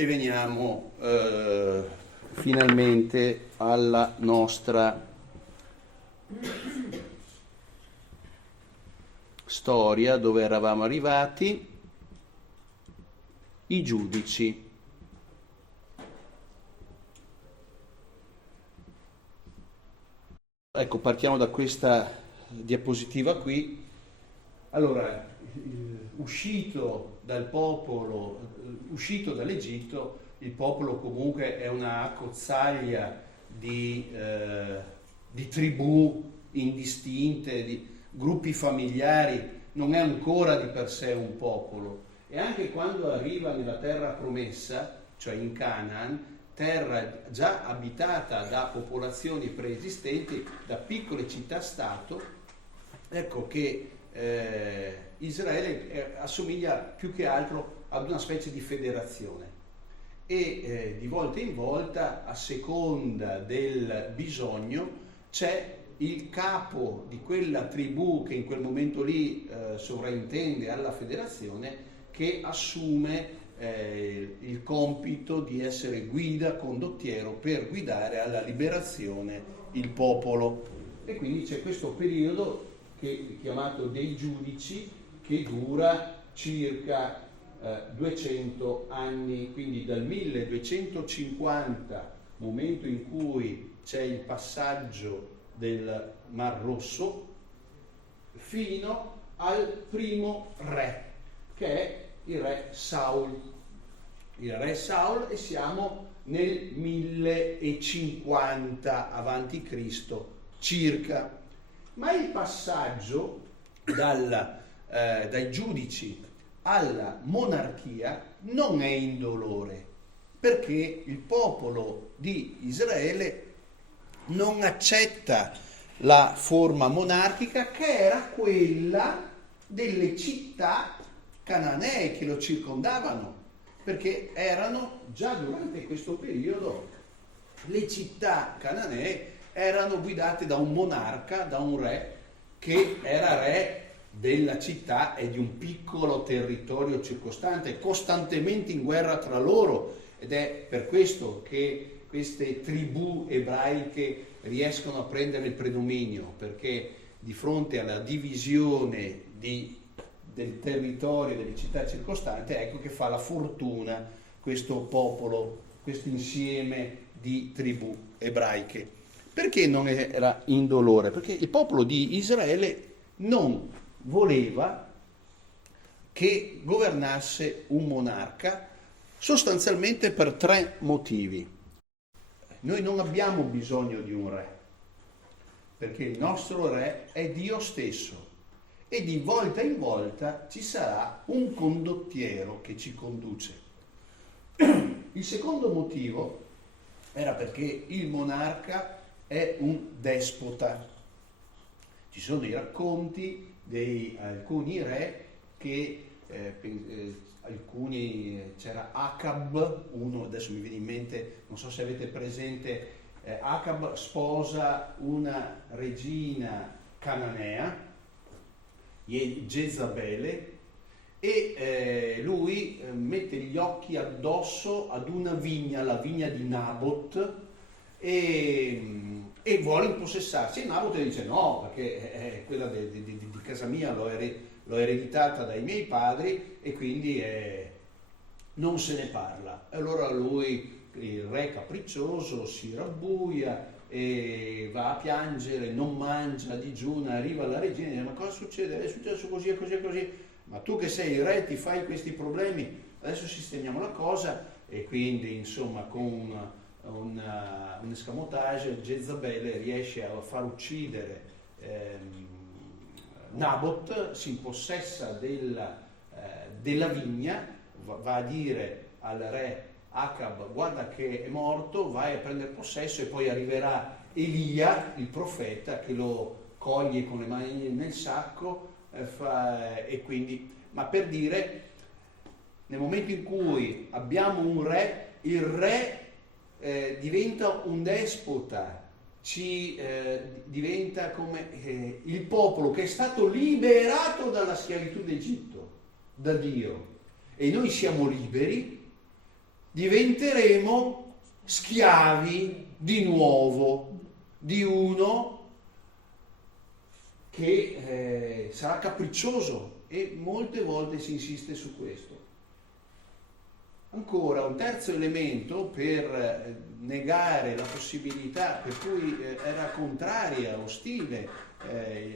E veniamo finalmente alla nostra storia, dove eravamo arrivati, i giudici. Ecco, partiamo da questa diapositiva qui. Allora, uscito dal popolo, uscito dall'Egitto, il popolo comunque è una accozzaglia di tribù indistinte, di gruppi familiari, non è ancora di per sé un popolo. E anche quando arriva nella terra promessa, cioè in Canaan, terra già abitata da popolazioni preesistenti, da piccole città-stato, ecco che Israele assomiglia più che altro ad una specie di federazione e di volta in volta, a seconda del bisogno, c'è il capo di quella tribù che in quel momento lì sovraintende alla federazione, che assume il compito di essere guida, condottiero per guidare alla liberazione il popolo. E quindi c'è questo periodo che è chiamato dei giudici, che dura circa 200 anni, quindi dal 1250, momento in cui c'è il passaggio del Mar Rosso, fino al primo re, che è il re Saul. Il re Saul, e siamo nel 1050 avanti Cristo circa. Ma il passaggio dai giudici alla monarchia non è indolore, perché il popolo di Israele non accetta la forma monarchica, che era quella delle città cananee che lo circondavano, perché erano già durante questo periodo, le città cananee erano guidate da un monarca, da un re, che era re della città e di un piccolo territorio circostante, costantemente in guerra tra loro, ed è per questo che queste tribù ebraiche riescono a prendere il predominio, perché di fronte alla divisione del territorio, delle città circostanti, ecco che fa la fortuna questo popolo, questo insieme di tribù ebraiche. Perché non era indolore? Perché il popolo di Israele non voleva che governasse un monarca, sostanzialmente per 3 motivi. Noi non abbiamo bisogno di un re, perché il nostro re è Dio stesso, e di volta in volta ci sarà un condottiero che ci conduce. Il secondo motivo era perché il monarca è un despota. Ci sono i racconti di alcuni re che c'era Acab, uno adesso mi viene in mente, non so se avete presente, Acab sposa una regina cananea, Jezabele, e lui mette gli occhi addosso ad una vigna, la vigna di Nabot, e vuole impossessarsi. E Nabot dice no, perché è quella di casa mia, l'ho ereditata dai miei padri, e quindi non se ne parla. E allora lui, il re capriccioso, si rabbuia e va a piangere, non mangia, digiuna, arriva alla regina e dice: ma cosa succede? È successo così e così e così. Ma tu che sei il re ti fai questi problemi, adesso sistemiamo la cosa. E quindi insomma con un escamotage Jezabele riesce a far uccidere Nabot, si impossessa della vigna, va a dire al re Acab: guarda che è morto, vai a prendere possesso. E poi arriverà Elia, il profeta, che lo coglie con le mani nel sacco, e quindi, ma per dire, nel momento in cui abbiamo un re, il re diventa un despota, diventa come il popolo che è stato liberato dalla schiavitù d'Egitto, da Dio, e noi siamo liberi. diventeremo schiavi di nuovo di uno che sarà capriccioso, e molte volte si insiste su questo. Ancora un terzo elemento per negare la possibilità, per cui era contraria, ostile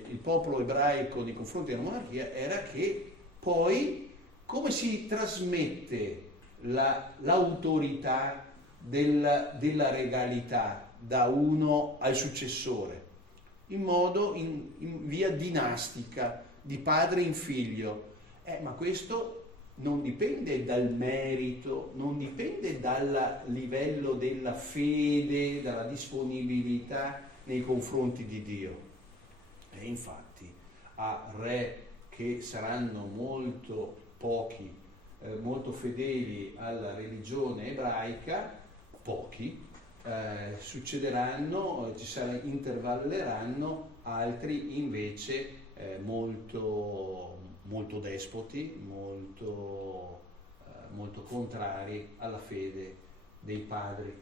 il popolo ebraico nei confronti della monarchia, era che poi come si trasmette l'autorità della regalità da uno al successore? In via dinastica, di padre in figlio. Ma questo non dipende dal merito, non dipende dal livello della fede, dalla disponibilità nei confronti di Dio. E infatti a re che saranno molto pochi, molto fedeli alla religione ebraica, pochi, succederanno, intervalleranno altri invece molto despoti, molto contrari alla fede dei padri.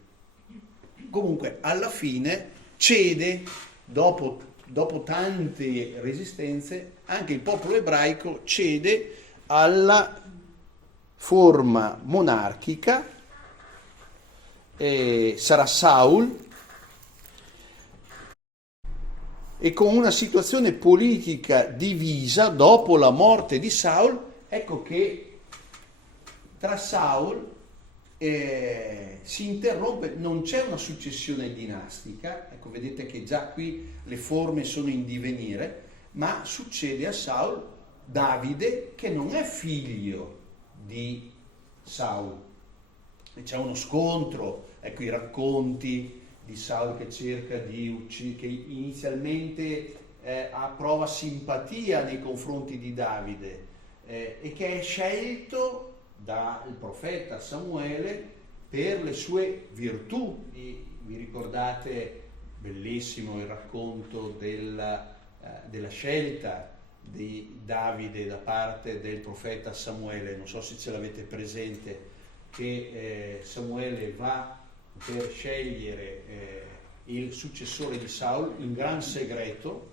Comunque alla fine cede, dopo tante resistenze, anche il popolo ebraico cede alla forma monarchica. Sarà Saul, e con una situazione politica divisa dopo la morte di Saul, ecco che tra Saul si interrompe, non c'è una successione dinastica, ecco, vedete che già qui le forme sono in divenire, ma succede a Saul Davide, che non è figlio di Saul. E c'è uno scontro, ecco i racconti di Saul che cerca di uccidere, che inizialmente prova simpatia nei confronti di Davide, e che è scelto dal profeta Samuele per le sue virtù. Vi ricordate, bellissimo il racconto della scelta di Davide da parte del profeta Samuele, non so se ce l'avete presente, che Samuele va per scegliere il successore di Saul in gran segreto,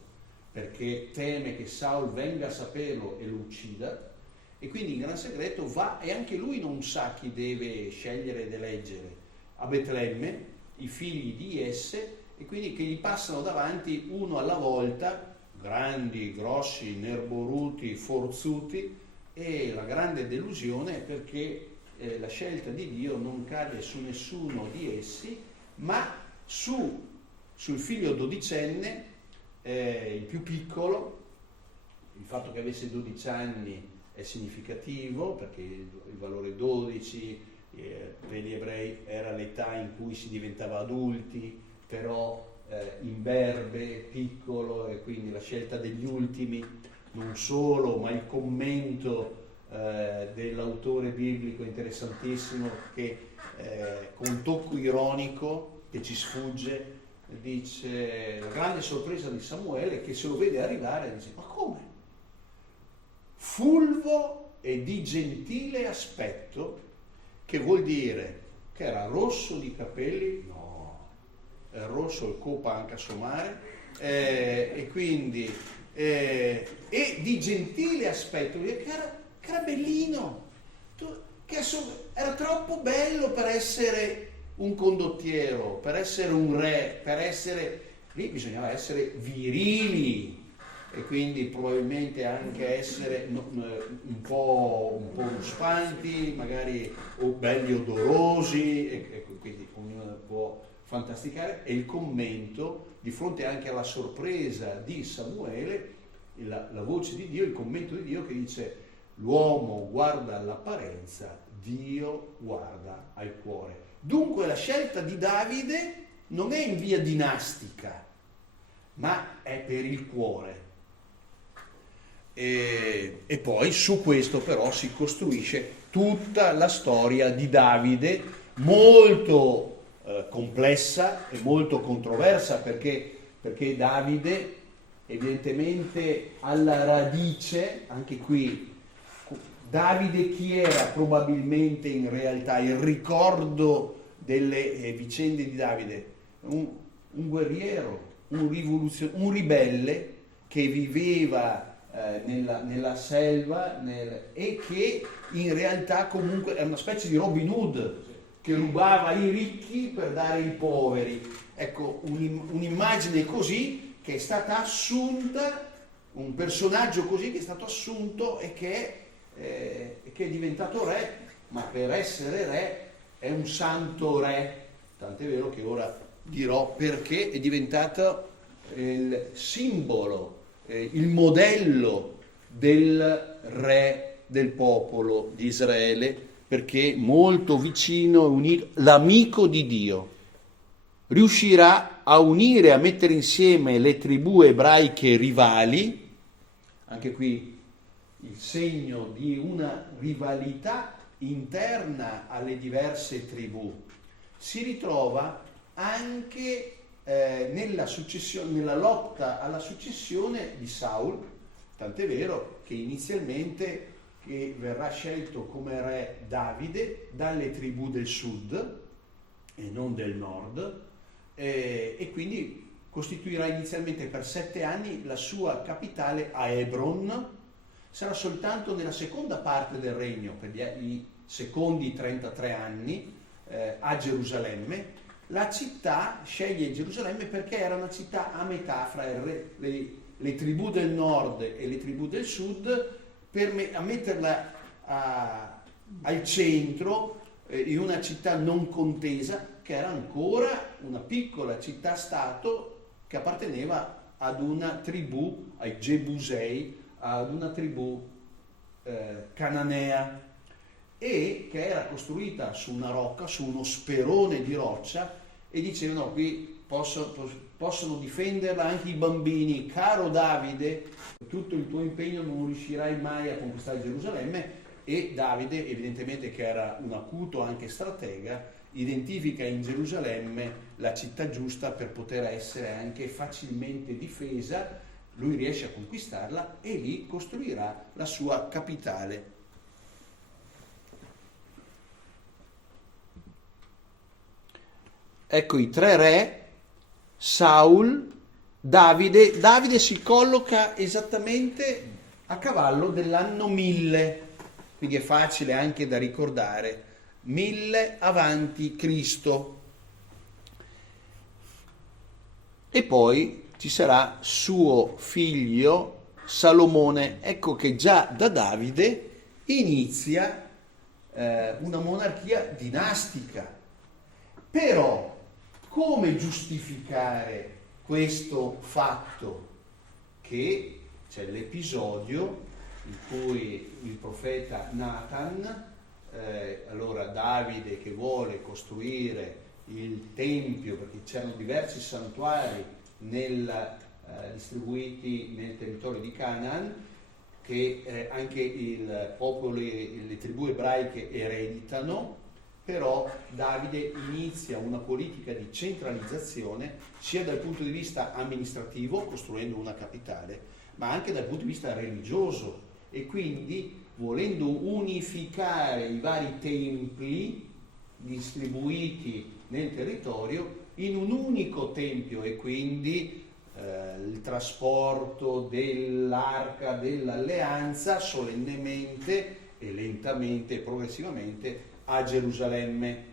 perché teme che Saul venga a saperlo e lo uccida, e quindi in gran segreto va, e anche lui non sa chi deve scegliere ed eleggere, a Betlemme i figli di Jesse, e quindi che gli passano davanti uno alla volta, grandi, grossi, nerboruti, forzuti, e la grande delusione è perché la scelta di Dio non cade su nessuno di essi, ma sul figlio dodicenne, il più piccolo. Il fatto che avesse 12 anni è significativo, perché il valore 12 per gli ebrei era l'età in cui si diventava adulti, però imberbe, piccolo, e quindi la scelta degli ultimi. Non solo, ma il commento dell'autore biblico interessantissimo, che con un tocco ironico che ci sfugge dice: la grande sorpresa di Samuele è che se lo vede arrivare dice: ma come? Fulvo e di gentile aspetto, che vuol dire che era rosso di capelli, no, è rosso il copa anche a somare, e quindi e di gentile aspetto, che era bellino, era troppo bello per essere un condottiero, per essere un re, lì bisognava essere virili, e quindi probabilmente anche essere un po' ruspanti, magari, o belli odorosi, e quindi ognuno può fantasticare. E il commento, di fronte anche alla sorpresa di Samuele, la voce di Dio, il commento di Dio che dice: l'uomo guarda all'apparenza, Dio guarda al cuore. Dunque la scelta di Davide non è in via dinastica, ma è per il cuore. E poi su questo però si costruisce tutta la storia di Davide, molto complessa e molto controversa, perché Davide evidentemente alla radice, anche qui Davide chi era probabilmente in realtà? Il ricordo delle vicende di Davide, un guerriero, un ribelle che viveva nella selva e che in realtà comunque è una specie di Robin Hood che rubava i ricchi per dare ai poveri. Ecco, un'immagine così che è stata assunta, un personaggio così che è stato assunto e che è diventato re, ma per essere re è un santo re, tant'è vero che ora dirò perché è diventato il simbolo, il modello del re del popolo di Israele, perché molto vicino, l'amico di Dio. Riuscirà a unire, a mettere insieme le tribù ebraiche rivali, anche qui il segno di una rivalità interna alle diverse tribù. Si ritrova anche nella lotta alla successione di Saul, tant'è vero che inizialmente che verrà scelto come re Davide dalle tribù del sud e non del nord, e quindi costituirà inizialmente per 7 anni la sua capitale a Hebron. Sarà soltanto nella seconda parte del regno, per i secondi 33 anni, a Gerusalemme. La città sceglie Gerusalemme perché era una città a metà fra le tribù del nord e le tribù del sud, a metterla al centro, in una città non contesa, che era ancora una piccola città-stato che apparteneva ad una tribù, ai Gebusei, ad una tribù cananea, e che era costruita su una rocca, su uno sperone di roccia, e dicevano qui possono difenderla anche i bambini. Caro Davide, tutto il tuo impegno non riuscirai mai a conquistare Gerusalemme. E Davide, evidentemente che era un acuto anche stratega, identifica in Gerusalemme la città giusta per poter essere anche facilmente difesa. Lui riesce a conquistarla e lì costruirà la sua capitale. Ecco i 3 re, Saul, Davide. Davide si colloca esattamente a cavallo dell'anno 1000, quindi è facile anche da ricordare, 1000 avanti Cristo. E poi ci sarà suo figlio Salomone. Ecco che già da Davide inizia una monarchia dinastica. Però come giustificare questo fatto? Che c'è l'episodio in cui il profeta Nathan, allora Davide che vuole costruire il tempio, perché c'erano diversi santuari distribuiti nel territorio di Canaan, che anche il popolo, le tribù ebraiche ereditano. Però Davide inizia una politica di centralizzazione sia dal punto di vista amministrativo, costruendo una capitale, ma anche dal punto di vista religioso, e quindi volendo unificare i vari templi distribuiti nel territorio in un unico tempio, e quindi il trasporto dell'arca dell'alleanza solennemente e lentamente e progressivamente a Gerusalemme,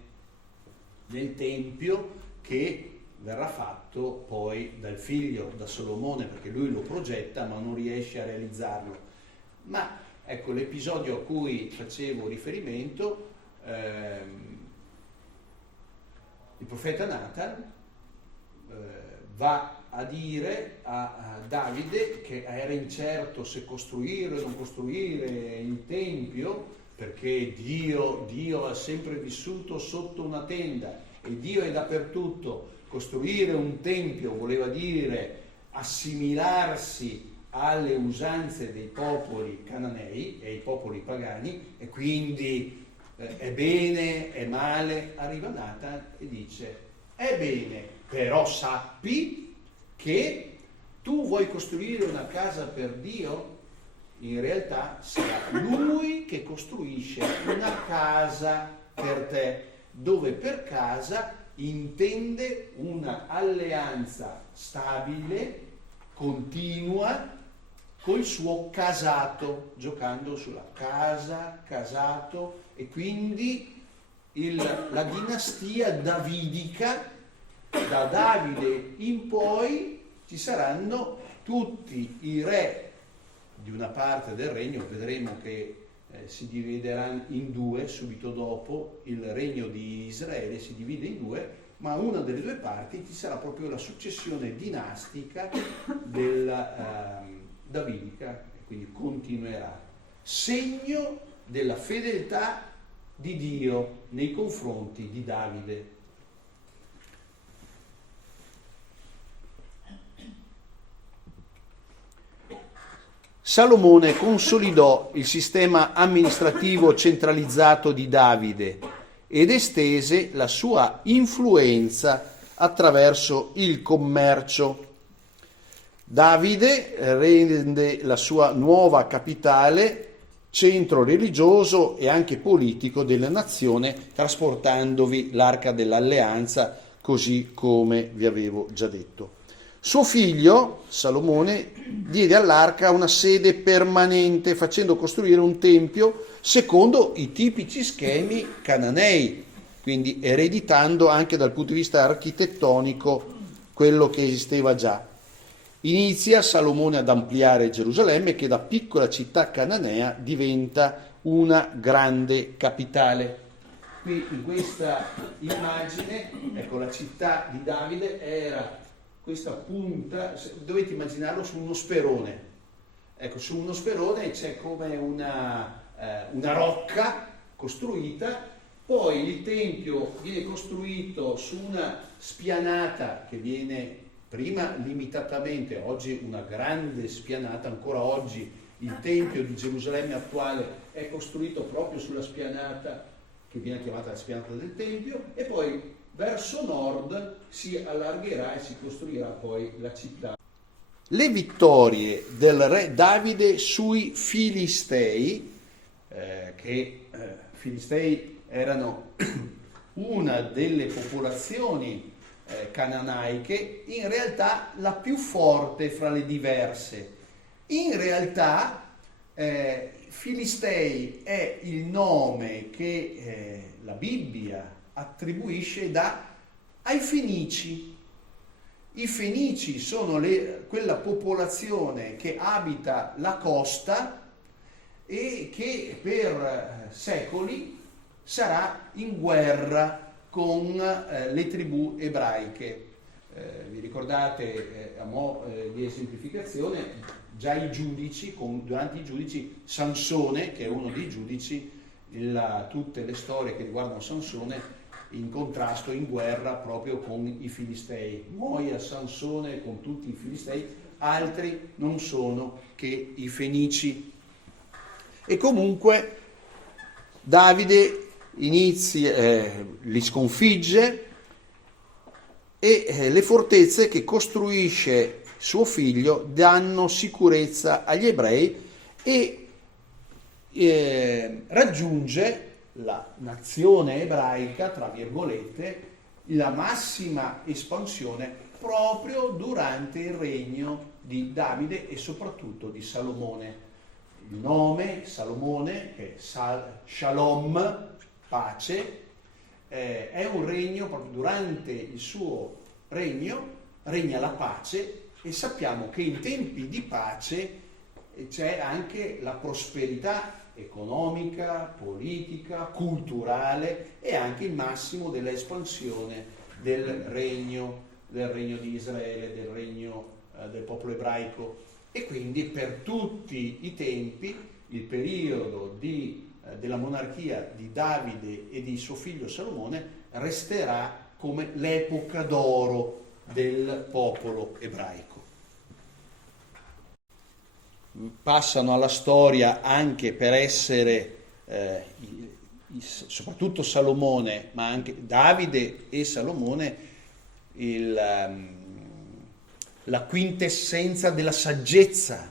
nel tempio che verrà fatto poi dal figlio, da Salomone, perché lui lo progetta ma non riesce a realizzarlo. Ma ecco l'episodio a cui facevo riferimento, il profeta Nathan va a dire a Davide, che era incerto se costruire o non costruire il tempio, perché Dio ha sempre vissuto sotto una tenda e Dio è dappertutto. Costruire un tempio voleva dire assimilarsi alle usanze dei popoli cananei e ai popoli pagani, e quindi è bene, è male. Arriva Nathan e dice: è bene, però sappi che tu vuoi costruire una casa per Dio, in realtà sarà lui che costruisce una casa per te, dove per casa intende una alleanza stabile, continua, col suo casato, giocando sulla casa, casato, e quindi la dinastia davidica, da Davide in poi ci saranno tutti i re di una parte del regno. Vedremo che si divideranno in due subito dopo. Il regno di Israele si divide in due, ma una delle due parti ci sarà proprio la successione dinastica della davidica, quindi continuerà, segno della fedeltà di Dio nei confronti di Davide. Salomone consolidò il sistema amministrativo centralizzato di Davide ed estese la sua influenza attraverso il commercio. Davide rende la sua nuova capitale centro religioso e anche politico della nazione, trasportandovi l'arca dell'alleanza, così come vi avevo già detto. Suo figlio, Salomone, diede all'arca una sede permanente, facendo costruire un tempio secondo i tipici schemi cananei, quindi ereditando anche dal punto di vista architettonico quello che esisteva già. Inizia Salomone ad ampliare Gerusalemme, che da piccola città cananea diventa una grande capitale. Qui in questa immagine, ecco, la città di Davide era questa punta, dovete immaginarlo su uno sperone. Ecco, su uno sperone c'è come una rocca costruita, poi il tempio viene costruito su una spianata che viene prima limitatamente, oggi una grande spianata, ancora oggi il Tempio di Gerusalemme attuale è costruito proprio sulla spianata che viene chiamata la spianata del Tempio, e poi verso nord si allargherà e si costruirà poi la città. Le vittorie del re Davide sui Filistei, Filistei erano una delle popolazioni cananaiche, in realtà la più forte fra le diverse. In realtà Filistei è il nome che la Bibbia attribuisce ai Fenici. I Fenici sono quella popolazione che abita la costa e che per secoli sarà in guerra con le tribù ebraiche. Vi ricordate, a mo' di esemplificazione, già i giudici, durante i giudici, Sansone, che è uno dei giudici, tutte le storie che riguardano Sansone in contrasto, in guerra proprio con i Filistei. Muoia Sansone con tutti i Filistei, altri non sono che i Fenici. E comunque Davide li sconfigge, e le fortezze che costruisce suo figlio danno sicurezza agli ebrei, e raggiunge la nazione ebraica, tra virgolette, la massima espansione proprio durante il regno di Davide e soprattutto di Salomone. Il nome Salomone, che è Shalom, pace, è un regno, proprio durante il suo regno regna la pace, e sappiamo che in tempi di pace c'è anche la prosperità economica, politica, culturale, e anche il massimo dell'espansione del regno di Israele, del regno del popolo ebraico. E quindi per tutti i tempi il periodo della monarchia di Davide e di suo figlio Salomone resterà come l'epoca d'oro del popolo ebraico. Passano alla storia anche per essere soprattutto Salomone, ma anche Davide e Salomone, la quintessenza della saggezza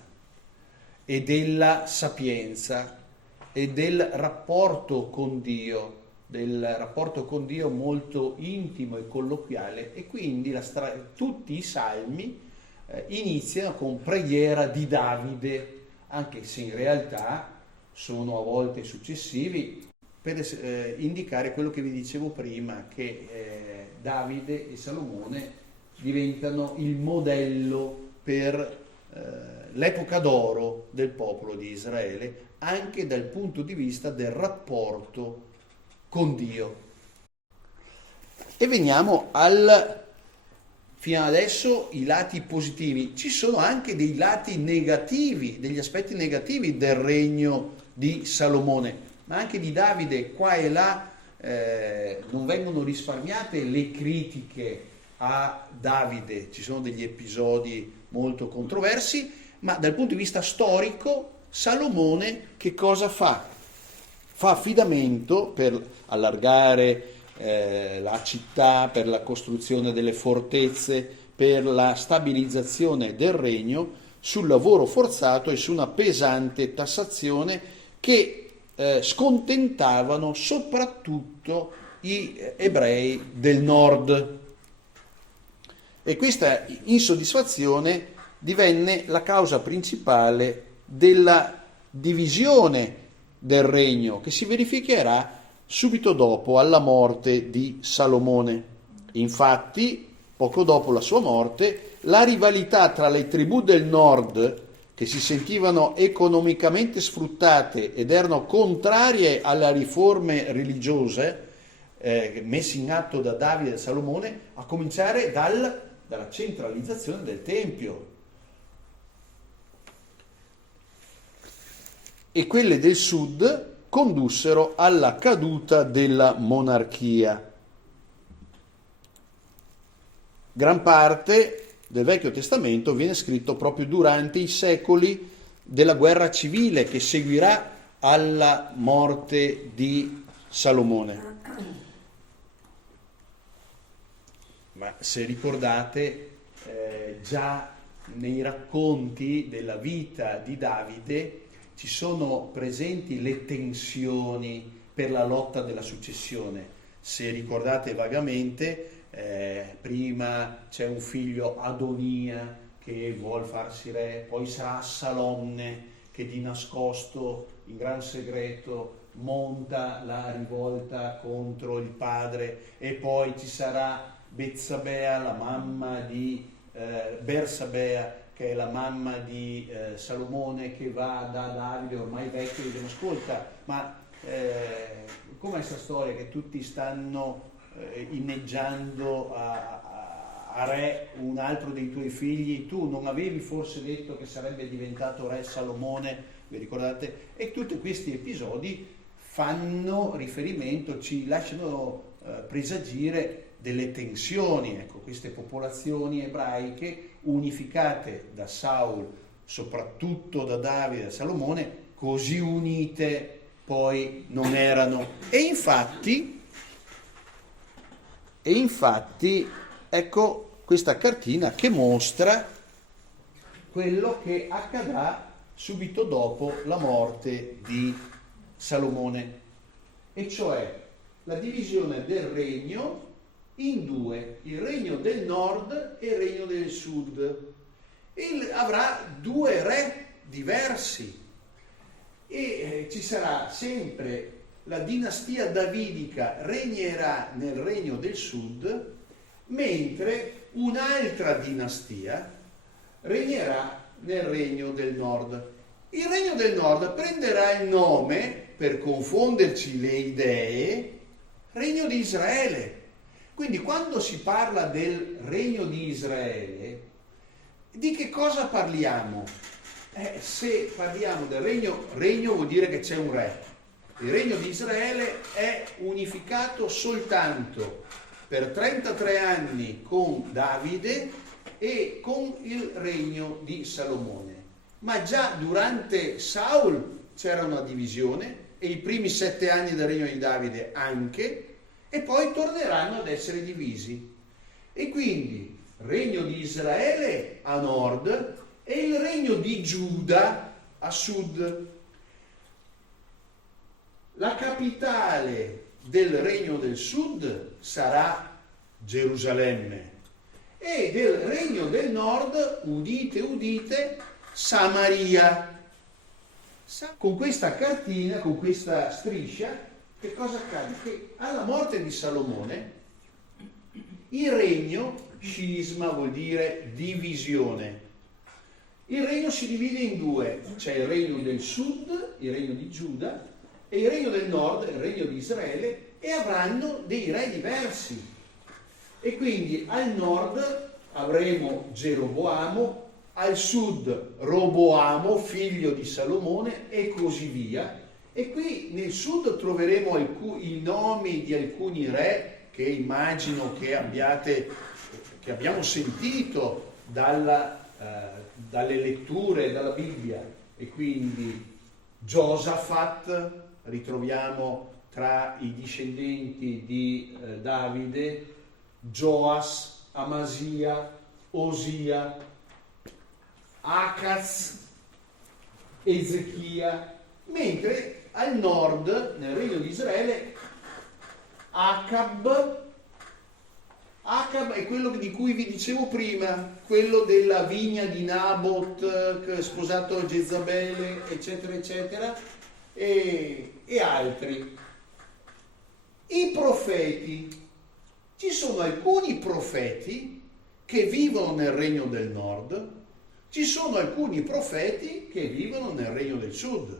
e della sapienza e del rapporto con Dio, molto intimo e colloquiale, e quindi tutti i salmi iniziano con preghiera di Davide, anche se in realtà sono a volte successivi per indicare quello che vi dicevo prima, che Davide e Salomone diventano il modello per l'epoca d'oro del popolo di Israele, anche dal punto di vista del rapporto con Dio. E veniamo fino adesso i lati positivi. Ci sono anche dei lati negativi, degli aspetti negativi del regno di Salomone, ma anche di Davide. Qua e là non vengono risparmiate le critiche a Davide, ci sono degli episodi molto controversi, ma dal punto di vista storico Salomone che cosa fa? Fa affidamento per allargare la città, per la costruzione delle fortezze, per la stabilizzazione del regno, sul lavoro forzato e su una pesante tassazione che scontentavano soprattutto gli ebrei del nord. E questa insoddisfazione divenne la causa principale della divisione del regno, che si verificherà subito dopo alla morte di Salomone. Infatti, poco dopo la sua morte, la rivalità tra le tribù del nord, che si sentivano economicamente sfruttate ed erano contrarie alle riforme religiose messe in atto da Davide e Salomone, a cominciare dalla centralizzazione del Tempio, e quelle del sud condussero alla caduta della monarchia. Gran parte del Vecchio Testamento viene scritto proprio durante i secoli della guerra civile che seguirà alla morte di Salomone. Ma se ricordate, già nei racconti della vita di Davide ci sono presenti le tensioni per la lotta della successione. Se ricordate vagamente, prima c'è un figlio Adonia che vuol farsi re, poi sarà Assalonne che di nascosto, in gran segreto, monta la rivolta contro il padre, e poi ci sarà Betsabea, la mamma di Bersabea, che è la mamma di Salomone, che va da Davide, ormai vecchio, e dice: ascolta, ma com'è questa storia che tutti stanno inneggiando a re un altro dei tuoi figli? Tu non avevi forse detto che sarebbe diventato re Salomone? Vi ricordate? E tutti questi episodi fanno riferimento, ci lasciano presagire delle tensioni, ecco, queste popolazioni ebraiche unificate da Saul, soprattutto da Davide e da Salomone, così unite poi non erano. E infatti ecco questa cartina che mostra quello che accadrà subito dopo la morte di Salomone, e cioè la divisione del regno in due, il regno del nord e il regno del sud. Avrà due re diversi, e ci sarà sempre la dinastia davidica regnerà nel regno del sud, mentre un'altra dinastia regnerà nel regno del nord. Il regno del nord prenderà il nome, per confonderci le idee, regno di Israele. Quindi quando si parla del regno di Israele, di che cosa parliamo? Se parliamo del regno vuol dire che c'è un re. Il regno di Israele è unificato soltanto per 33 anni con Davide e con il regno di Salomone. Ma già durante Saul c'era una divisione, e i primi 7 anni del regno di Davide anche, e poi torneranno ad essere divisi. E quindi regno di Israele a nord e il regno di Giuda a sud. La capitale del regno del sud sarà Gerusalemme e del regno del nord, udite udite, Samaria. Con questa cartina, con questa striscia, che cosa accade? Che alla morte di Salomone il regno, scisma vuol dire divisione, il regno si divide in due: c'è il regno del sud, il regno di Giuda, e il regno del nord, il regno di Israele, e avranno dei re diversi. E quindi al nord avremo Geroboamo, al sud Roboamo, figlio di Salomone, e così via. E qui nel sud troveremo i nomi di alcuni re che immagino che abbiamo sentito dalle letture dalla Bibbia. E quindi Giosafat, ritroviamo tra i discendenti di Davide, Gioas, Amasia, Osia, Acaz, Ezechia, mentre al nord, nel regno di Israele, Acab è quello di cui vi dicevo prima, quello della vigna di Nabot, che ha sposato Jezabele, eccetera, eccetera, e altri. I profeti. Ci sono alcuni profeti che vivono nel regno del nord, ci sono alcuni profeti che vivono nel regno del sud.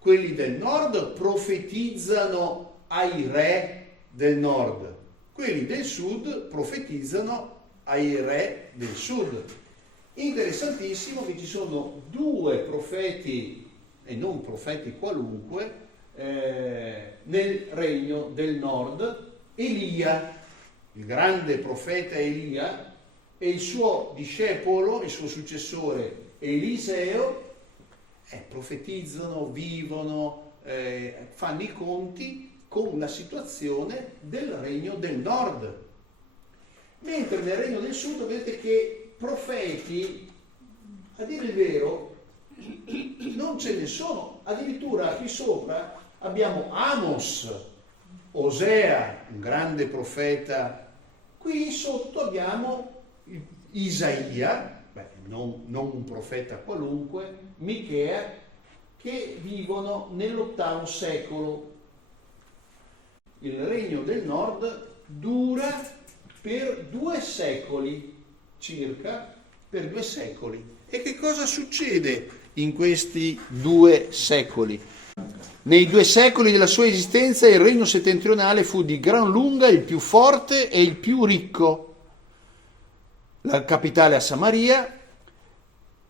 Quelli del nord profetizzano ai re del nord, quelli del sud profetizzano ai re del sud. Interessantissimo che ci sono due profeti, e non profeti qualunque, nel regno del nord: Elia, il grande profeta Elia, e il suo discepolo, il suo successore Eliseo, profetizzano, vivono, fanno i conti con la situazione del regno del nord. Mentre nel regno del sud vedete che profeti, a dire il vero, non ce ne sono. Addirittura qui sopra abbiamo Amos, Osea, un grande profeta. Qui sotto abbiamo Isaia, non un profeta qualunque, Michea, che vivono nell'8° secolo. Il regno del nord dura per 2 secoli, circa, per 2 secoli. E che cosa succede in questi 2 secoli? Nei 2 secoli della sua esistenza il regno settentrionale fu di gran lunga il più forte e il più ricco. La capitale a Samaria,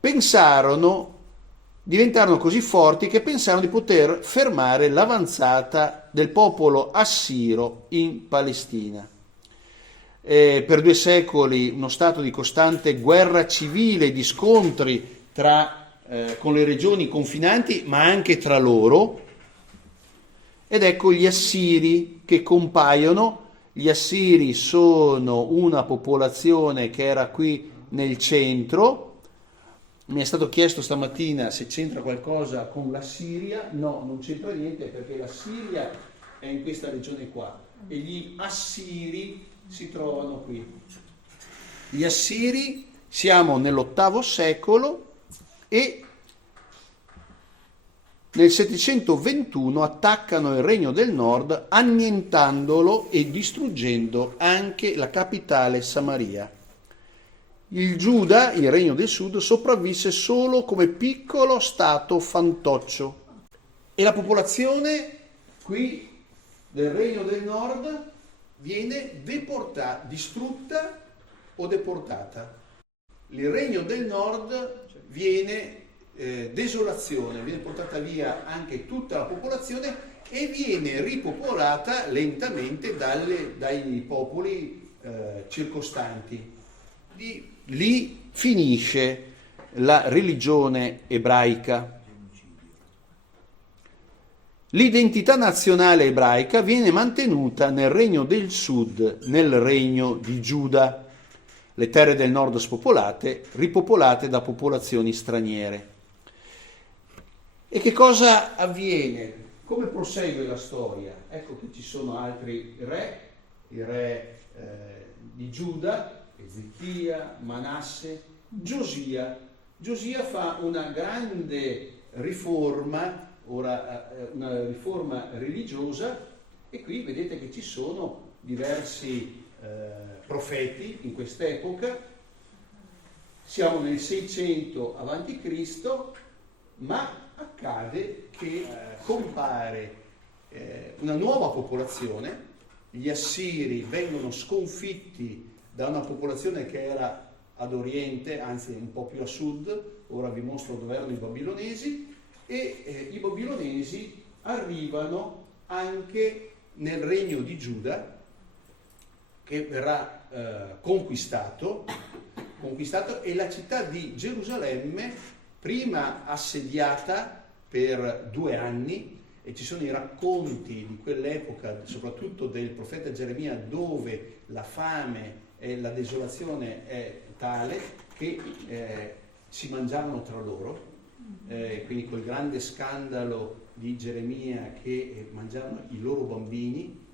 diventarono così forti che pensarono di poter fermare l'avanzata del popolo assiro in Palestina. Per 2 secoli uno stato di costante guerra civile, di scontri con le regioni confinanti, ma anche tra loro. Ed ecco gli Assiri che compaiono. Gli Assiri sono una popolazione che era qui nel centro. Mi è stato chiesto stamattina se c'entra qualcosa con la Siria. No, non c'entra niente, perché la Siria è in questa regione qua e gli Assiri si trovano qui. Gli Assiri, siamo nell'8° secolo e nel 721 attaccano il regno del nord, annientandolo e distruggendo anche la capitale Samaria. Il Giuda, il regno del sud, sopravvisse solo come piccolo stato fantoccio. E la popolazione qui del regno del nord viene distrutta o deportata. Il regno del nord viene desolazione, viene portata via anche tutta la popolazione e viene ripopolata lentamente dai popoli circostanti. Lì finisce la religione ebraica. L'identità nazionale ebraica viene mantenuta nel regno del sud, nel regno di Giuda, le terre del nord spopolate, ripopolate da popolazioni straniere. E che cosa avviene? Come prosegue la storia? Ecco che ci sono altri re, i re di Giuda, Ezechia, Manasse, Giosia. Giosia fa una grande riforma, una riforma religiosa, e qui vedete che ci sono diversi profeti in quest'epoca. Siamo nel 600 a.C., ma accade che compare una nuova popolazione. Gli Assiri vengono sconfitti da una popolazione che era ad oriente, anzi un po' più a sud. Ora vi mostro dove erano i babilonesi, e i babilonesi arrivano anche nel regno di Giuda, che verrà conquistato, e la città di Gerusalemme, prima assediata per 2 anni, e ci sono i racconti di quell'epoca, soprattutto del profeta Geremia, dove la fame e la desolazione è tale che si mangiavano tra loro, quindi quel grande scandalo di Geremia che mangiavano i loro bambini,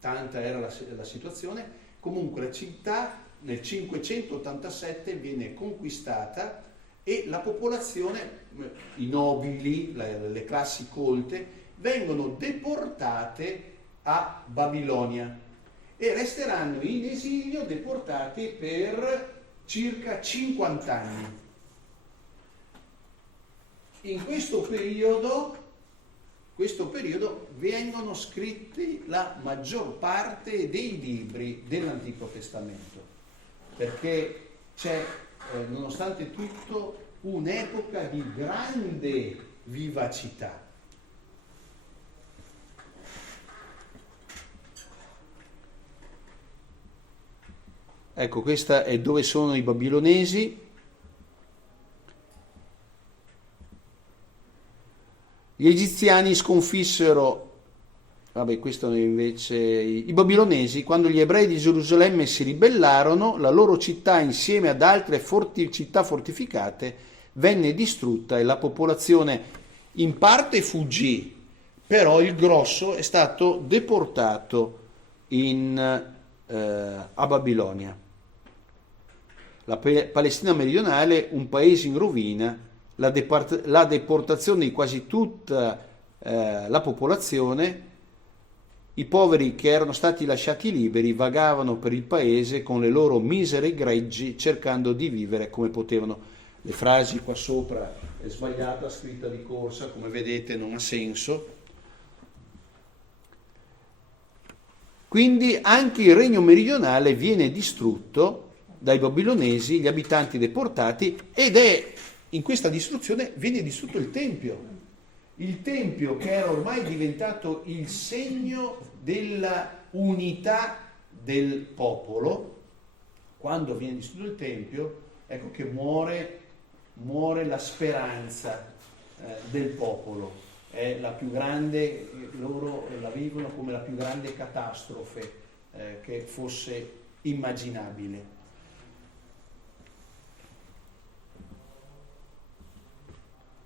tanta era la situazione. Comunque la città nel 587 viene conquistata e la popolazione, i nobili, le classi colte, vengono deportate a Babilonia e resteranno in esilio, deportati per circa 50 anni. In questo periodo vengono scritti la maggior parte dei libri dell'Antico Testamento, perché c'è, nonostante tutto, un'epoca di grande vivacità. Ecco, questa è dove sono i babilonesi. Gli egiziani sconfissero, questo invece, i babilonesi. Quando gli ebrei di Gerusalemme si ribellarono, la loro città, insieme ad altre città fortificate, venne distrutta e la popolazione in parte fuggì, però il grosso è stato deportato a Babilonia. La Palestina meridionale, un paese in rovina, la deportazione di quasi tutta la popolazione. I poveri che erano stati lasciati liberi vagavano per il paese con le loro misere greggi, cercando di vivere come potevano. Le frasi qua sopra è sbagliata, scritta di corsa, come vedete non ha senso. Quindi anche il regno meridionale viene distrutto dai babilonesi, gli abitanti deportati, ed è in questa distruzione viene distrutto il Tempio che era ormai diventato il segno della unità del popolo. Quando viene distrutto il Tempio, ecco che muore la speranza del popolo. È la più grande, loro la vivono come la più grande catastrofe che fosse immaginabile.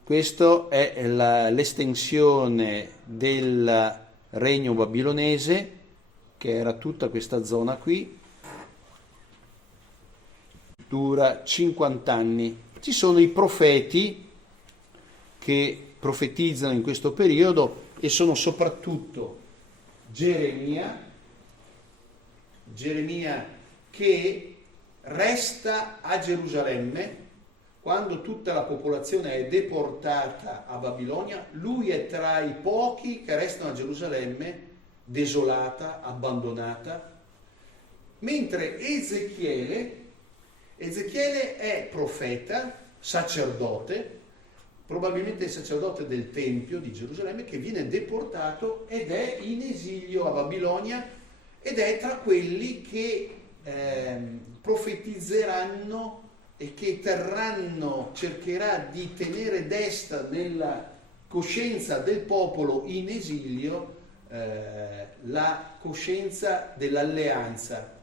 Questo è l'estensione del regno babilonese, che era tutta questa zona qui, dura 50 anni. Ci sono i profeti che profetizzano in questo periodo e sono soprattutto Geremia che resta a Gerusalemme. Quando tutta la popolazione è deportata a Babilonia, lui è tra i pochi che restano a Gerusalemme, desolata, abbandonata, mentre Ezechiele è profeta, sacerdote, probabilmente il sacerdote del Tempio di Gerusalemme, che viene deportato ed è in esilio a Babilonia, ed è tra quelli che profetizzeranno e che cercherà di tenere desta nella coscienza del popolo in esilio la coscienza dell'alleanza.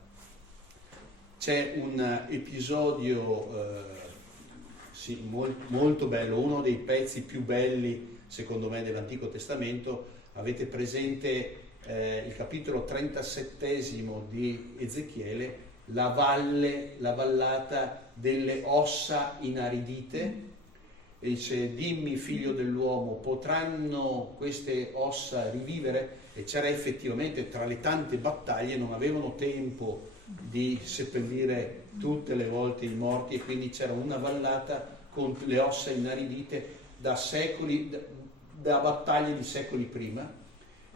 C'è un episodio Sì, molto bello, uno dei pezzi più belli secondo me dell'Antico Testamento. Avete presente il capitolo 37 di Ezechiele, la vallata delle ossa inaridite, e dice: dimmi, figlio dell'uomo, potranno queste ossa rivivere? E c'era effettivamente, tra le tante battaglie, non avevano tempo di seppellire tutte le volte i morti, e quindi c'era una vallata con le ossa inaridite da secoli, da battaglie di secoli prima.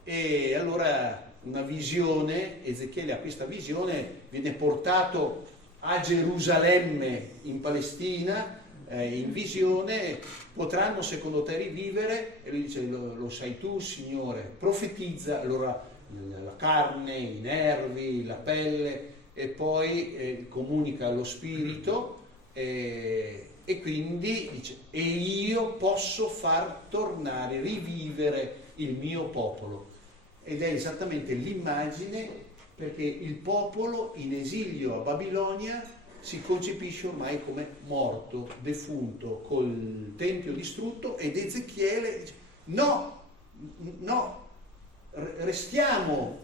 E allora una visione, Ezechiele ha questa visione, viene portato a Gerusalemme in Palestina, in visione: potranno secondo te rivivere? E lui dice: lo sai tu, Signore. Profetizza allora la carne, i nervi, la pelle, e poi comunica lo spirito, e quindi dice: e io posso far tornare, rivivere il mio popolo. Ed è esattamente l'immagine, perché il popolo in esilio a Babilonia si concepisce ormai come morto, defunto, col tempio distrutto, ed Ezechiele dice: no, restiamo,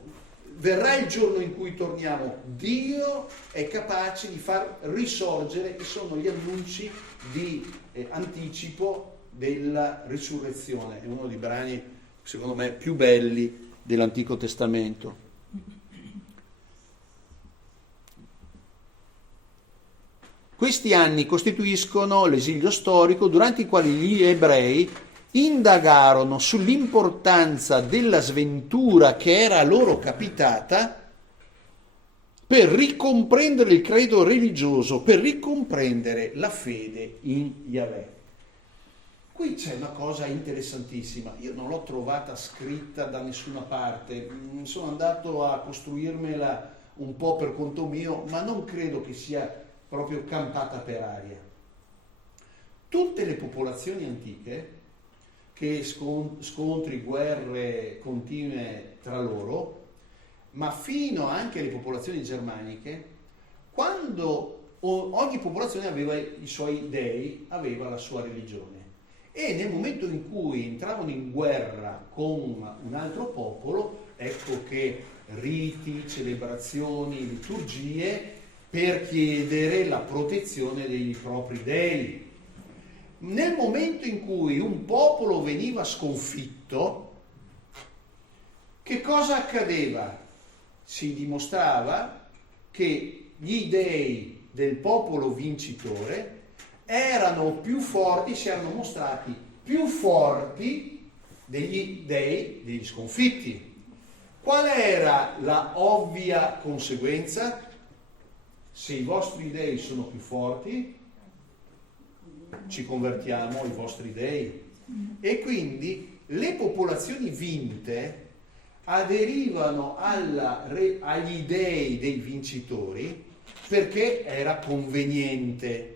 verrà il giorno in cui torniamo, Dio è capace di far risorgere. E sono gli annunci di anticipo della risurrezione. È uno dei brani secondo me più belli dell'Antico Testamento. Questi anni costituiscono l'esilio storico durante i quali gli ebrei indagarono sull'importanza della sventura che era loro capitata per ricomprendere il credo religioso, per ricomprendere la fede in Yahweh. Qui c'è una cosa interessantissima, io non l'ho trovata scritta da nessuna parte, sono andato a costruirmela un po' per conto mio, ma non credo che sia proprio campata per aria. Tutte le popolazioni antiche, che scontri, guerre continue tra loro, ma fino anche alle popolazioni germaniche, quando ogni popolazione aveva i suoi dei, aveva la sua religione. E nel momento in cui entravano in guerra con un altro popolo, ecco che riti, celebrazioni, liturgie per chiedere la protezione dei propri dei. Nel momento in cui un popolo veniva sconfitto, che cosa accadeva? Si dimostrava che gli dei del popolo vincitore erano più forti, si erano mostrati più forti degli dei degli sconfitti. Qual era la ovvia conseguenza? Se i vostri dei sono più forti, ci convertiamo ai vostri dei. E quindi le popolazioni vinte aderivano agli dei dei vincitori perché era conveniente.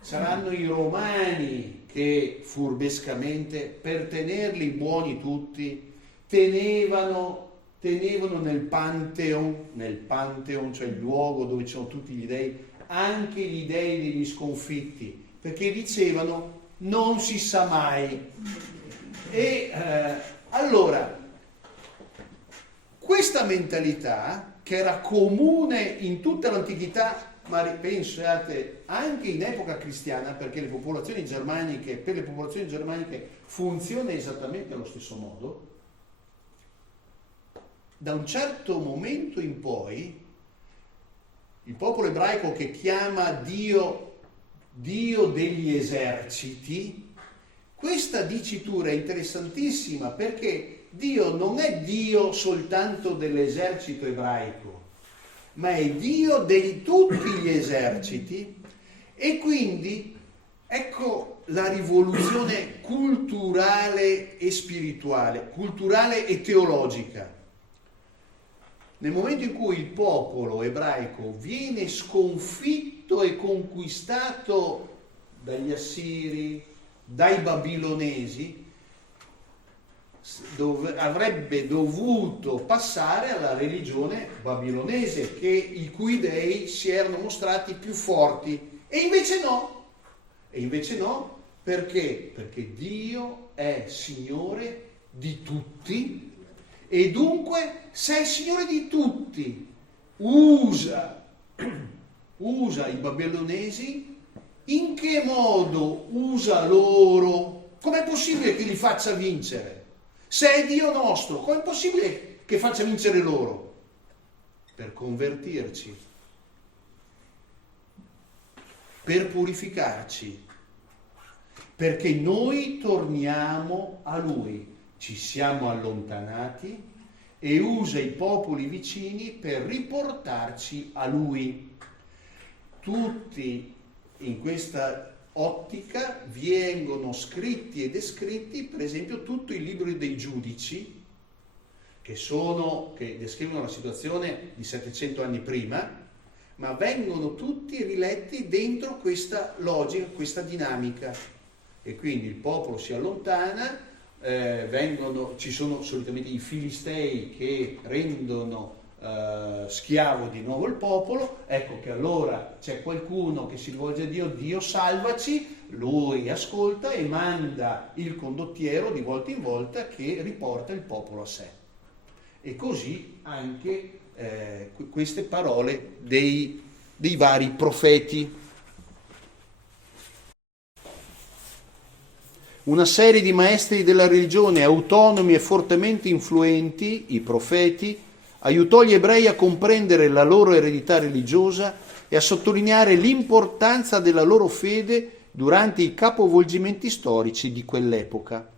Saranno i romani che furbescamente, per tenerli buoni tutti, tenevano nel Pantheon, cioè il luogo dove c'erano tutti gli dei, anche gli dei degli sconfitti, perché dicevano non si sa mai. E allora questa mentalità, che era comune in tutta l'antichità, ma pensate anche in epoca cristiana, perché per le popolazioni germaniche funziona esattamente allo stesso modo, da un certo momento in poi il popolo ebraico, che chiama Dio degli eserciti, questa dicitura è interessantissima, perché Dio non è Dio soltanto dell'esercito ebraico, ma è Dio di tutti gli eserciti. E quindi ecco la rivoluzione culturale e spirituale, culturale e teologica. Nel momento in cui il popolo ebraico viene sconfitto e conquistato dagli assiri, dai babilonesi, avrebbe dovuto passare alla religione babilonese, i cui dei si erano mostrati più forti, e invece no. E invece no, perché? Perché Dio è Signore di tutti e dunque, se è Signore di tutti, usa i babilonesi, in che modo usa loro? Com'è possibile che li faccia vincere? Se è Dio nostro, com'è possibile che faccia vincere loro? Per convertirci, per purificarci, perché noi torniamo a Lui. Ci siamo allontanati e usa i popoli vicini per riportarci a Lui. Tutti in questa ottica vengono scritti e descritti, per esempio, tutto il libro dei Giudici, che descrivono la situazione di 700 anni prima, ma vengono tutti riletti dentro questa logica, questa dinamica. E quindi il popolo si allontana, ci sono solitamente i filistei che rendono schiavo di nuovo il popolo. Ecco che allora c'è qualcuno che si rivolge a Dio: Dio salvaci, lui ascolta e manda il condottiero di volta in volta che riporta il popolo a sé. E così anche queste parole dei vari profeti. Una serie di maestri della religione autonomi e fortemente influenti, i profeti, aiutò gli ebrei a comprendere la loro eredità religiosa e a sottolineare l'importanza della loro fede durante i capovolgimenti storici di quell'epoca.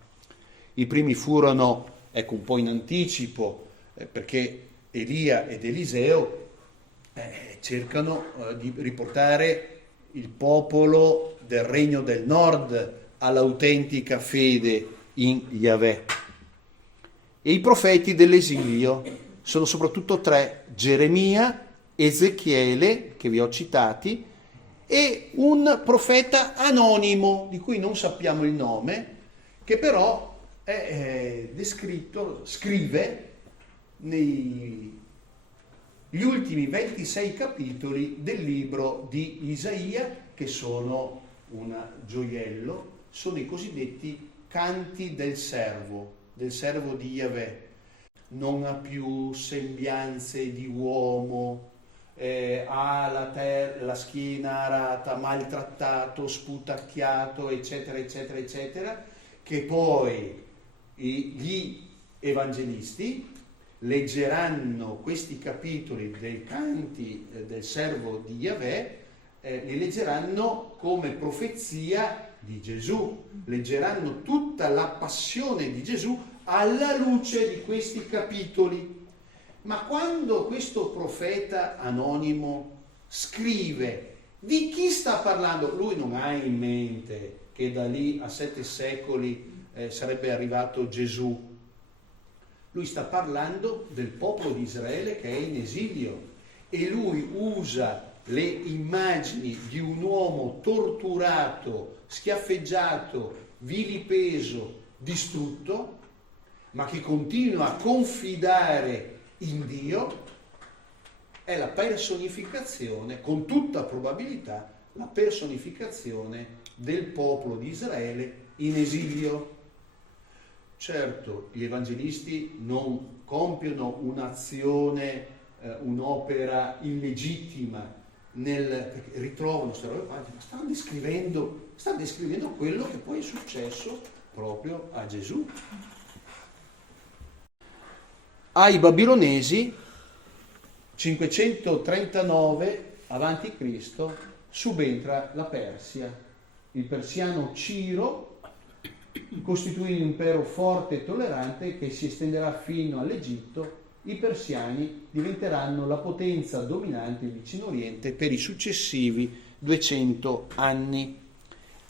I primi furono, un po' in anticipo, perché Elia ed Eliseo cercano di riportare il popolo del regno del nord all'autentica fede in Yahweh. E i profeti dell'esilio sono soprattutto 3: Geremia, Ezechiele, che vi ho citati, e un profeta anonimo di cui non sappiamo il nome, che però è descritto, scrive negli ultimi 26 capitoli del libro di Isaia, che sono un gioiello. Sono i cosiddetti canti del servo di Yahweh. Non ha più sembianze di uomo, ha la schiena arata, maltrattato, sputacchiato, eccetera, eccetera, eccetera, che poi gli evangelisti leggeranno questi capitoli dei canti del servo di Yahweh, li leggeranno come profezia di Gesù, leggeranno tutta la passione di Gesù alla luce di questi capitoli. Ma quando questo profeta anonimo scrive, di chi sta parlando? Lui non ha in mente che da lì a 7 secoli sarebbe arrivato Gesù. Lui sta parlando del popolo di Israele che è in esilio, e lui usa le immagini di un uomo torturato, schiaffeggiato, vilipeso, distrutto, ma che continua a confidare in Dio. È la personificazione, con tutta probabilità, la personificazione del popolo di Israele in esilio. Certo, gli evangelisti non compiono un'azione, un'opera illegittima, perché ritrovano queste robe, ma stanno descrivendo quello che poi è successo proprio a Gesù. Ai babilonesi, 539 avanti Cristo, subentra la Persia. Il persiano Ciro costituì un impero forte e tollerante che si estenderà fino all'Egitto. I persiani diventeranno la potenza dominante in Vicino Oriente per i successivi 200 anni.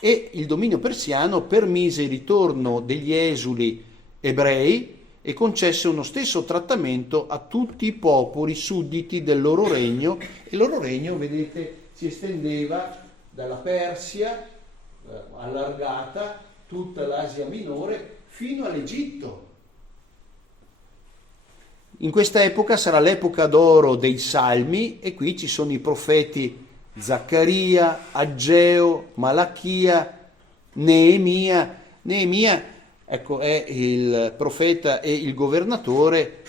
E il dominio persiano permise il ritorno degli esuli ebrei e concesse uno stesso trattamento a tutti i popoli sudditi del loro regno. Il loro regno, vedete, si estendeva dalla Persia, allargata tutta l'Asia minore, fino all'Egitto. In questa epoca sarà l'epoca d'oro dei Salmi, e qui ci sono i profeti Zaccaria, Aggeo, Malachia, Neemia. Neemia, ecco, è il profeta e il governatore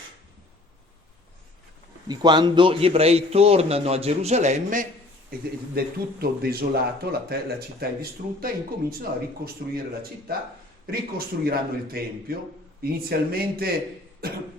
di quando gli ebrei tornano a Gerusalemme ed è tutto desolato, la città è distrutta, e incominciano a ricostruire la città, ricostruiranno il Tempio, inizialmente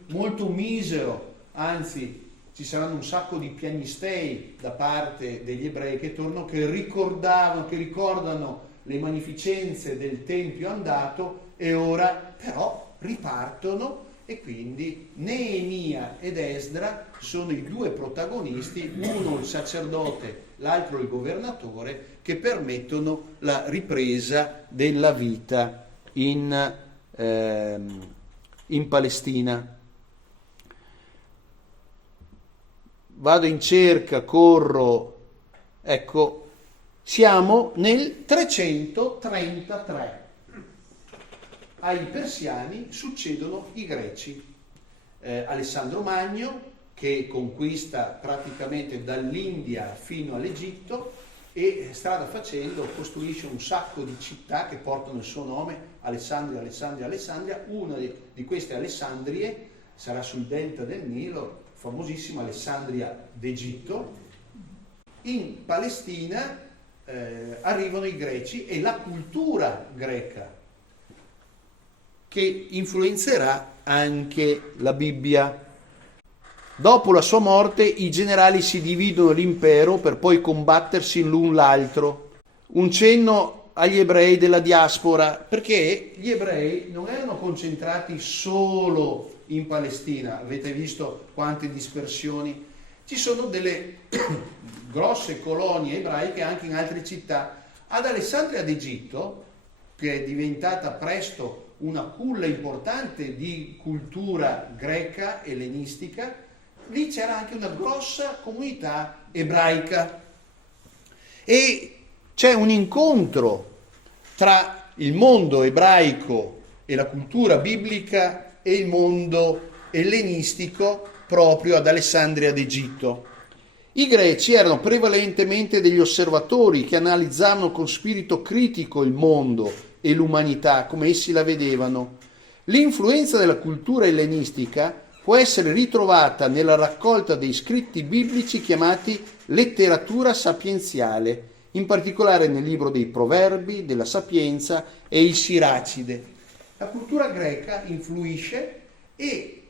molto misero, anzi ci saranno un sacco di piagnistei da parte degli ebrei che tornano, che ricordano le magnificenze del Tempio andato, e ora però ripartono. E quindi Neemia ed Esdra sono i due protagonisti, uno il sacerdote, l'altro il governatore, che permettono la ripresa della vita in Palestina. Vado in cerca, corro, ecco, siamo nel 333. Ai persiani succedono i greci. Alessandro Magno, che conquista praticamente dall'India fino all'Egitto, e strada facendo costruisce un sacco di città che portano il suo nome: Alessandria, Alessandria, Alessandria. Una di queste Alessandrie sarà sul delta del Nilo, famosissima Alessandria d'Egitto. In Palestina arrivano i greci e la cultura greca, che influenzerà anche la Bibbia. Dopo la sua morte i generali si dividono l'impero per poi combattersi l'un l'altro. Un cenno agli ebrei della diaspora, perché gli ebrei non erano concentrati solo in Palestina. Avete visto quante dispersioni? Ci sono delle grosse colonie ebraiche anche in altre città. Ad Alessandria d'Egitto, che è diventata presto una culla importante di cultura greca ellenistica, lì c'era anche una grossa comunità ebraica, e c'è un incontro tra il mondo ebraico e la cultura biblica e il mondo ellenistico proprio ad Alessandria d'Egitto. I greci erano prevalentemente degli osservatori che analizzavano con spirito critico il mondo e l'umanità come essi la vedevano. L'influenza della cultura ellenistica può essere ritrovata nella raccolta dei scritti biblici chiamati letteratura sapienziale, in particolare nel libro dei Proverbi, della Sapienza e il Siracide. La cultura greca influisce, e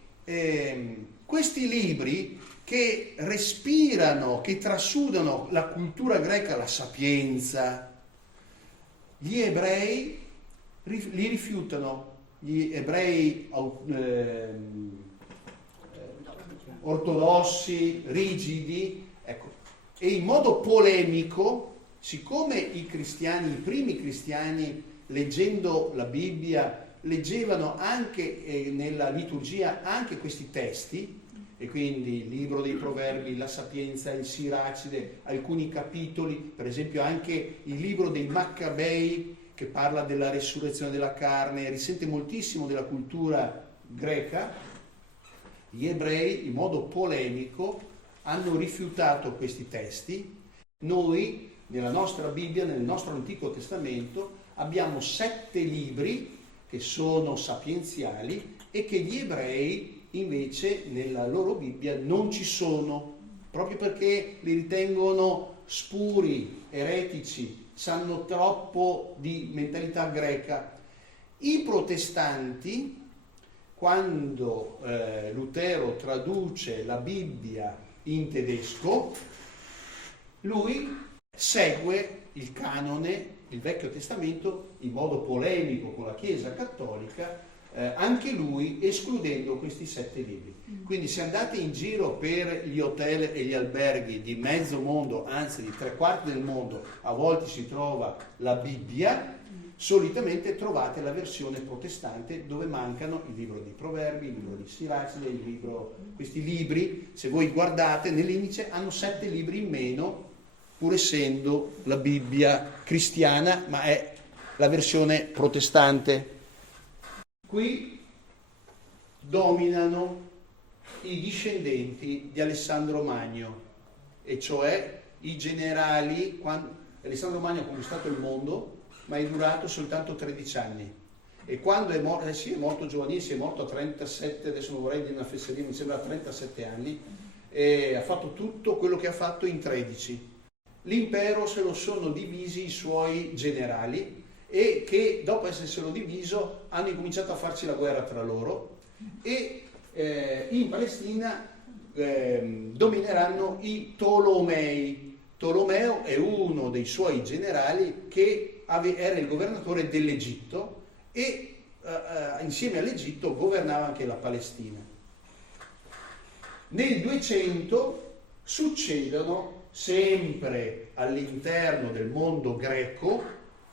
questi libri che respirano, che trasudano la cultura greca, la sapienza, gli ebrei li rifiutano, gli ebrei ortodossi, rigidi, ecco. E in modo polemico, siccome i primi cristiani, leggendo la Bibbia, leggevano anche nella liturgia anche questi testi, e quindi il libro dei Proverbi, la Sapienza, il Siracide, alcuni capitoli, per esempio anche il libro dei Maccabei, che parla della resurrezione della carne, risente moltissimo della cultura greca. Gli ebrei, in modo polemico, hanno rifiutato questi testi. Noi, nella nostra Bibbia, nel nostro Antico Testamento, abbiamo 7 libri che sono sapienziali e che gli ebrei invece nella loro Bibbia non ci sono, proprio perché li ritengono spuri, eretici, sanno troppo di mentalità greca. I protestanti, quando Lutero traduce la Bibbia in tedesco, lui segue il canone, il Vecchio Testamento, in modo polemico con la Chiesa Cattolica, anche lui escludendo questi 7 libri. Quindi se andate in giro per gli hotel e gli alberghi di mezzo mondo, anzi di 3/4 del mondo, a volte si trova la Bibbia, solitamente trovate la versione protestante dove mancano il libro dei Proverbi, il libro di Siracide, questi libri, se voi guardate nell'indice, hanno 7 libri in meno, pur essendo la Bibbia cristiana, ma è la versione protestante. Qui dominano i discendenti di Alessandro Magno, e cioè i generali, quando Alessandro Magno ha conquistato il mondo, ma è durato soltanto 13 anni. E quando è morto, sì, è morto giovanissimo, è morto a 37, adesso non vorrei dire una fesseria, mi sembra a 37 anni, e ha fatto tutto quello che ha fatto in 13. L'impero se lo sono divisi i suoi generali, e che dopo esserselo diviso hanno incominciato a farci la guerra tra loro, e in Palestina domineranno i Tolomei. Tolomeo è uno dei suoi generali che era il governatore dell'Egitto, e insieme all'Egitto governava anche la Palestina. Nel 200 succedono, sempre all'interno del mondo greco,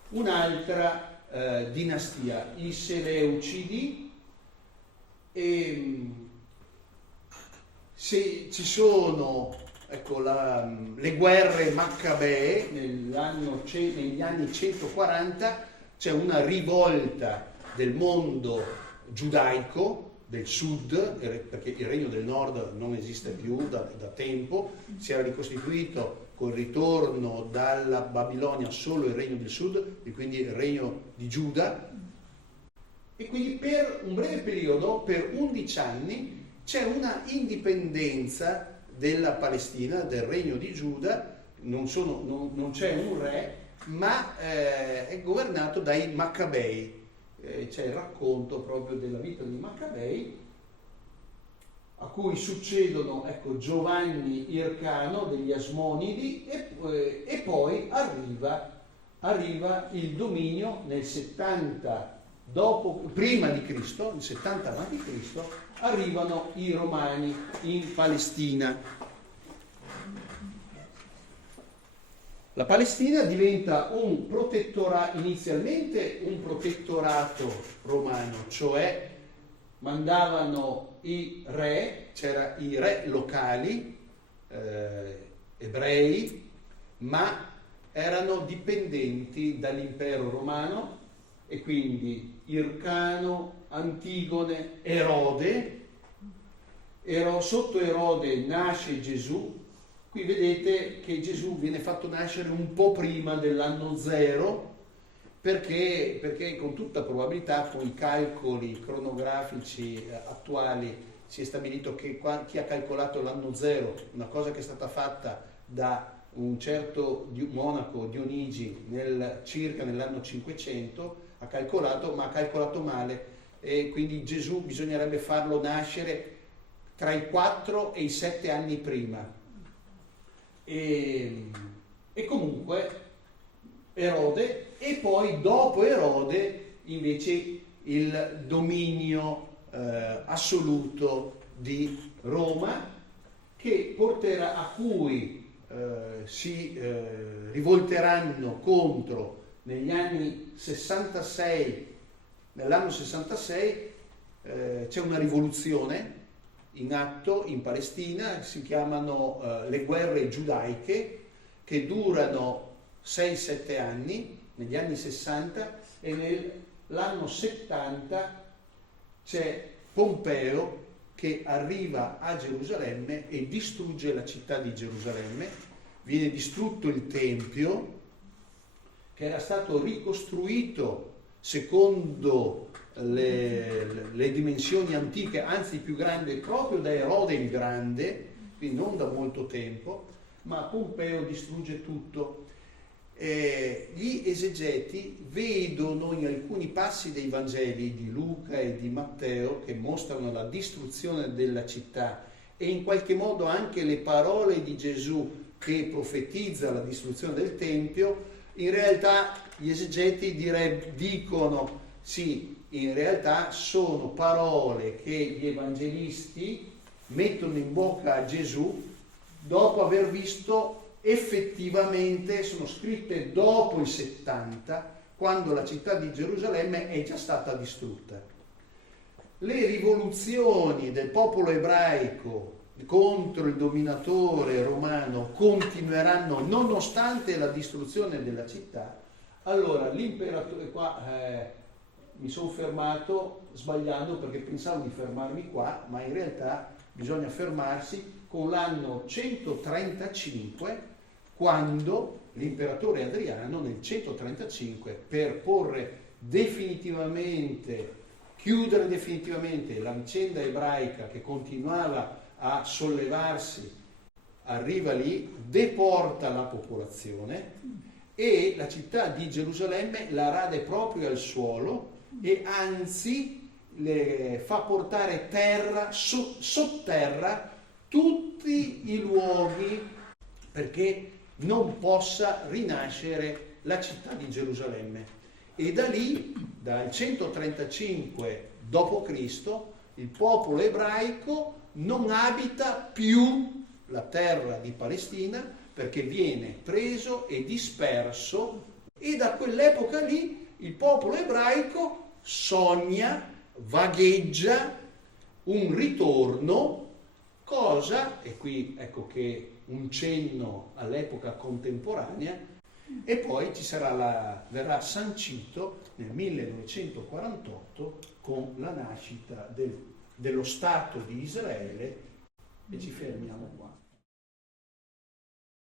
un'altra dinastia, i Seleucidi. E se ci sono, ecco, le guerre Maccabee negli anni 140, c'è una rivolta del mondo giudaico del sud, perché il regno del nord non esiste più da tempo, si era ricostituito col ritorno dalla Babilonia solo il regno del sud, e quindi il regno di Giuda, e quindi per un breve periodo, per 11 anni, c'è una indipendenza della Palestina, del regno di Giuda, non c'è un re, ma è governato dai Maccabei. C'è il racconto proprio della vita dei Maccabei, a cui succedono, ecco, Giovanni Ircano degli Asmonidi, e poi arriva il dominio nel 70 prima di Cristo, nel 70 avanti Cristo, arrivano i Romani in Palestina. La Palestina diventa inizialmente un protettorato romano, cioè mandavano i re, c'erano i re locali, ebrei, ma erano dipendenti dall'impero romano, e quindi Ircano, Antigone, Erode. Sotto Erode nasce Gesù. Qui vedete che Gesù viene fatto nascere un po' prima dell'anno 0, perché con tutta probabilità, con i calcoli cronografici attuali, si è stabilito che chi ha calcolato l'anno 0, una cosa che è stata fatta da un certo monaco Dionigi circa nell'anno 500, ha calcolato male, e quindi Gesù bisognerebbe farlo nascere tra i 4 e i 7 anni prima. E comunque Erode, e poi dopo Erode invece il dominio assoluto di Roma, che porterà, a cui si rivolteranno contro negli anni 66. Nell'anno 66 c'è una rivoluzione in atto in Palestina, si chiamano le guerre giudaiche, che durano 6-7 anni, negli anni 60, e nell'anno 70 c'è Pompeo che arriva a Gerusalemme e distrugge la città di Gerusalemme. Viene distrutto il Tempio, che era stato ricostruito secondo le dimensioni antiche, anzi più grande proprio da Erode il Grande, quindi non da molto tempo, ma Pompeo distrugge tutto. Gli esegeti vedono in alcuni passi dei Vangeli di Luca e di Matteo, che mostrano la distruzione della città, e in qualche modo anche le parole di Gesù che profetizza la distruzione del Tempio. In realtà gli esegeti dicono sì, in realtà sono parole che gli evangelisti mettono in bocca a Gesù dopo aver visto effettivamente, sono scritte dopo il 70, quando la città di Gerusalemme è già stata distrutta. Le rivoluzioni del popolo ebraico contro il dominatore romano continueranno nonostante la distruzione della città. Allora l'imperatore, qua mi sono fermato sbagliando perché pensavo di fermarmi qua, ma in realtà bisogna fermarsi con l'anno 135, quando l'imperatore Adriano nel 135, per chiudere definitivamente la vicenda ebraica che continuava a sollevarsi, arriva lì, deporta la popolazione e la città di Gerusalemme la rade proprio al suolo e anzi le fa portare sotterra tutti i luoghi perché non possa rinascere la città di Gerusalemme. E da lì, dal 135 d.C., il popolo ebraico non abita più la terra di Palestina perché viene preso e disperso, e da quell'epoca lì il popolo ebraico sogna, vagheggia un ritorno, cosa, e qui ecco che un cenno all'epoca contemporanea, e poi verrà sancito nel 1948 con la nascita dello Stato di Israele, e ci fermiamo qua.